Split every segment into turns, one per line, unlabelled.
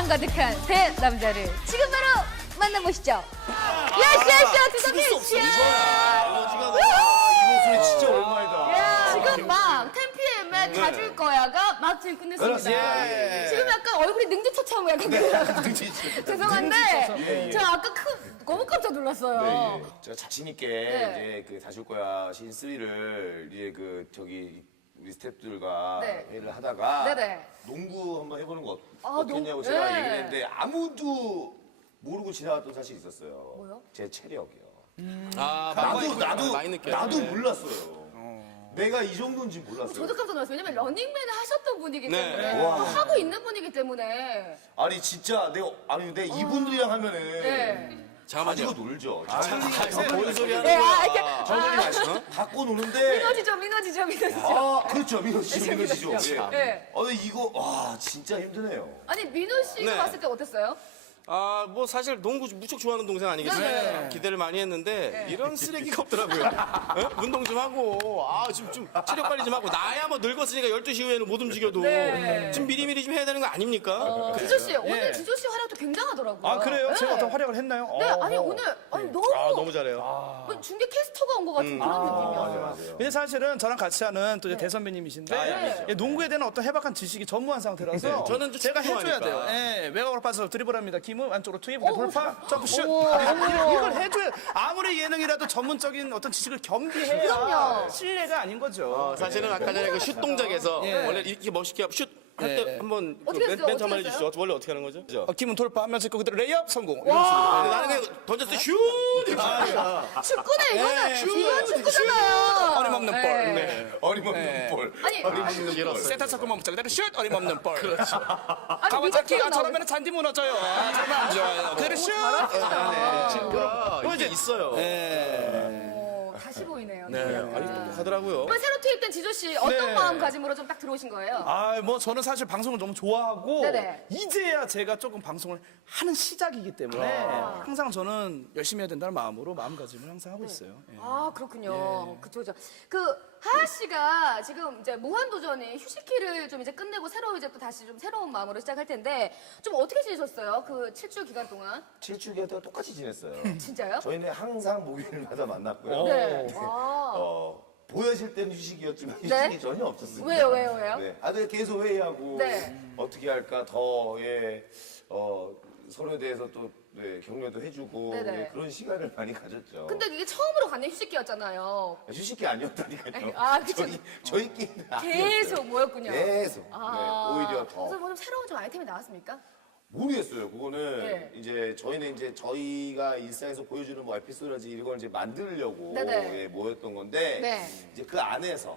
가득한 새 남자를 지금 바로 만나보시죠. 야시야시야 두더비 씨.
이 목소리 진짜 오랜만이다.
지금 막 10pm에 다 줄 거야가 막 지금 끝냈습니다.
그렇지.
지금 약간 얼굴이 능지처참한 약간 그런. 죄송한데 저 아까 너무 깜짝 놀랐어요.
제가 자신 있게
네.
이제 그 다줄 거야 시즌 3를 이제 그 저기 우리 스태프들과
네.
회의를 하다가
네네.
농구 한번 해보는 거
아,
어떻겠냐고
농-
제가
네.
얘기를 했는데 아무도 모르고 지나갔던 사실이 있었어요.
뭐요?
제 체력이요.
아, 많이 느껴요.
나도 몰랐어요. 내가 이 정도인지 몰랐어요.
저도 깜짝 놀랐어요. 왜냐면 러닝맨을 하셨던 분이기
네.
때문에 또 하고 있는 분이기 때문에.
아니 진짜 내가 이분들이랑 하면은
네.
잠깐만요.
가지고 놀죠.
뭔 소리 하는
네,
거야?
이렇게
저분이 아시죠? 갖고 노는데
미너지죠.
아 그렇죠 민호지죠. 예.
네.
근데 이거 와 진짜 힘드네요.
아니 민호 씨가
네.
봤을 때 어땠어요?
아, 뭐 사실 농구 무척 좋아하는 동생 아니겠습니까?
네.
기대를 많이 했는데
네.
이런 쓰레기가 없더라고요. 예? 운동 좀 하고, 좀 체력 관리 좀 하고. 나야 뭐 늙었으니까 12시 이후에는 못 움직여도
네.
좀 미리미리 좀 해야 되는 거 아닙니까?
지조 씨 오늘 지조 씨 활약도 굉장하더라고요.
아 그래요?
네.
제가 어떤 활약을 했나요?
네, 아니 오늘 너무
너무 잘해요.
뭐 중계 캐스터가 온 것 같은 그런 느낌이었어요.
맞아요.
근데 사실은 저랑 같이 하는 또 이제 대선배님이신데
네.
예, 농구에 대한 어떤 해박한 지식이 전무한 상태라서
저는 좀
제가 해줘야
집중하니까.
돼요. 예, 외곽으로 빠져서 드리블합니다. 김은 안쪽으로 투입, 돌파, 점프, 슛.
어머.
이걸 해줘야 아무리 예능이라도 전문적인 어떤 지식을 겸비해야
그럼요.
신뢰가 아닌 거죠.
사실은 아까 전에 그 슛 동작에서
예.
원래 이렇게 멋있게 슛 할 때
예.
한번
어떻게 했어요?
멘트 한번
어떻게
해주시죠. 원래 어떻게 하는 거죠? 그죠?
김은 돌파하면서 그대로 레이업 성공. 이런
와.
근데 나는 그냥 던졌을 때 슛! 이렇게
축구네 이거는
네,
이건 축구잖아요.
어림없는 볼.
네.
어림없는
네.
볼.
아니
어림없는
길었어요.
볼.
세타 사건만 붙자 그대로 슛 어림없는 볼. 그렇죠.
아니
가만찮기
미국처럼
저러면 잔디 무너져요. 저러면 안 좋아요. 그대로 슛.
친구가 이게 있어요.
다시 보이네요.
아니, 똑똑하더라고요.
이번 새로 투입된 지조 씨 어떤
네.
마음가짐으로 좀 딱 들어오신 거예요?
아, 뭐 저는 사실 방송을 너무 좋아하고
네네.
이제야 제가 조금 방송을 하는 시작이기 때문에 항상 저는 열심히 해야 된다는 마음으로 마음가짐을 항상 하고 있어요. 예.
아 그렇군요. 그쪽이죠. 그 하하 씨가 지금 이제 무한도전이 휴식기를 좀 이제 끝내고 새로 이제 또 다시 좀 새로운 마음으로 시작할 텐데 좀 어떻게 지내셨어요? 그 7주 기간 동안?
7주기가 똑같이 지냈어요.
진짜요?
저희는 항상 목요일마다 만났고요.
네. 아.
보여질 때는 휴식이었지만
네?
휴식이 전혀 없었습니다.
왜요?
네. 근데 계속 회의하고
네.
어떻게 할까 서로에 대해서 또 격려도 해주고
네네.
예, 그런 시간을 많이 가졌죠.
근데 이게 처음으로 갖는 휴식기였잖아요.
휴식이 아니었다니까요.
아, 그쵸.
저희끼리는
계속 모였군요.
계속.
아,
네, 오히려 더.
그래서 뭐 좀 새로운 좀 아이템이 나왔습니까?
모르겠어요. 그거는
네.
이제 저희는 이제 저희가 일상에서 보여주는 뭐 에피소드라든지 이런 걸 이제 만들려고
네네.
예, 모였던 건데
네.
이제 그 안에서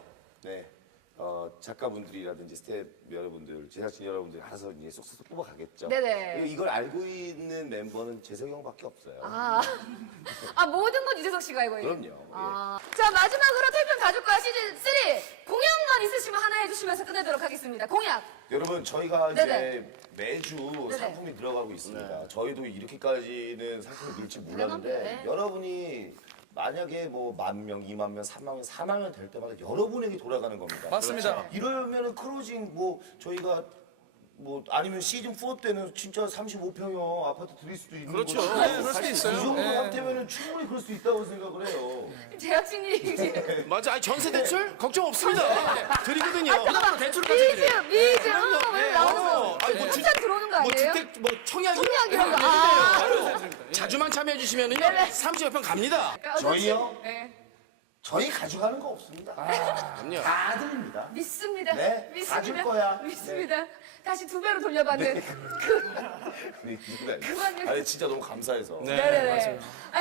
작가분들이라든지 스태프 여러분들, 제작진 여러분들이 알아서 이제 쏙쏙 뽑아가겠죠.
네네.
그리고 이걸 알고 있는 멤버는 재석이 형밖에 없어요.
아, 모든 건 이재석 씨가 알고 있는.
그럼요.
아. 자, 마지막으로 태평 가족과 시즌 3 공약만 있으시면 하나 해주시면서 끝내도록 하겠습니다. 공약.
여러분 저희가
네네.
이제 매주
네네.
상품이 들어가고 있습니다. 저희도 이렇게까지는 상품이 늘지 몰랐는데
네.
여러분이 만약에 뭐 10,000명, 20,000명, 30,000명, 40,000명 될 때마다 여러분에게 돌아가는 겁니다.
맞습니다.
이러면은 크로징 뭐 저희가 뭐 아니면 시즌 4 때는 진짜 35평형 아파트 드릴 수도 있는
그렇죠.
거죠.
네, 그럴 수도 있어요.
이 정도
네.
상태면은 충분히 그럴 수 있다고 생각을 해요.
제작진이.
맞아. 아니, 전세 대출? 걱정 없습니다. 드리거든요.
대출까지 드려요.
미즈.
어, 아니, 뭐
한잔 들어오는 거
뭐
아니에요?
주택, 뭐 청약
청약 이런 거.
해드려요.
아.
바로 자주만 참여해 주시면은요.
네네.
30여 평 갑니다.
저희요?
네.
저희 가져가는 거 없습니다.
그럼요.
다 드립니다.
믿습니다.
네,
믿습니다.
가질 거야.
믿습니다. 다시 2배로 돌려받는 그.
그거는요. 아니 진짜 너무 감사해서.
네네네.